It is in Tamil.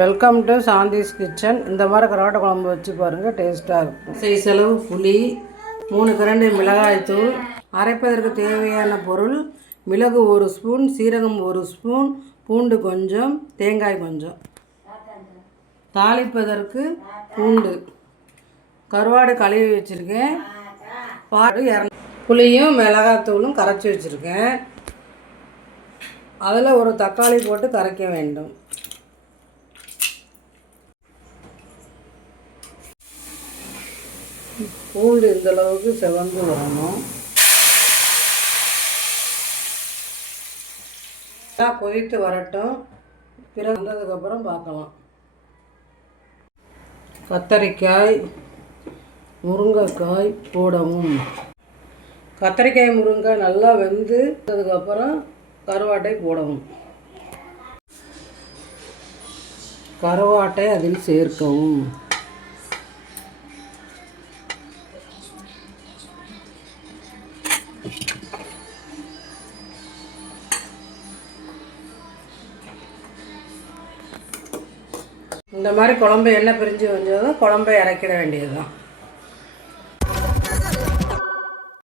Welcome to Shanthi's kitchen. இந்த மாதிரி கருவாட்டை குழம்பு வச்சு பாருங்கள், டேஸ்ட்டாக இருக்கும். சிறிதளவு புளி, 3 கரண்டி மிளகாய்த்தூள், அரைப்பதற்கு தேவையான பொருள்: மிளகு 1 ஸ்பூன், சீரகம் 1 ஸ்பூன், பூண்டு கொஞ்சம், தேங்காய் கொஞ்சம். தாளிப்பதற்கு பூண்டு, கருவாடு கழுவி வச்சுருக்கேன், பாடு புளியும் மிளகாத்தூளும் கரைச்சி வச்சுருக்கேன். அதில் ஒரு தக்காளி போட்டு கரைக்க வேண்டும். பூண்டு இந்தளவுக்கு செவந்து வரணும். கொதித்து வரட்டும், பிறகு வந்ததுக்கப்புறம் பார்க்கலாம். கத்தரிக்காய், முருங்கைக்காய் போடவும். கத்தரிக்காய் முருங்கைக்காய் நல்லா வெந்ததுக்கப்புறம் கருவாட்டை போடவும். கருவாட்டை அதில் சேர்க்கவும். இந்த மாதிரி குழம்பு எண்ணெய் பிரிஞ்சு வந்ததும் குழம்பை இறக்கிட வேண்டியது தான்.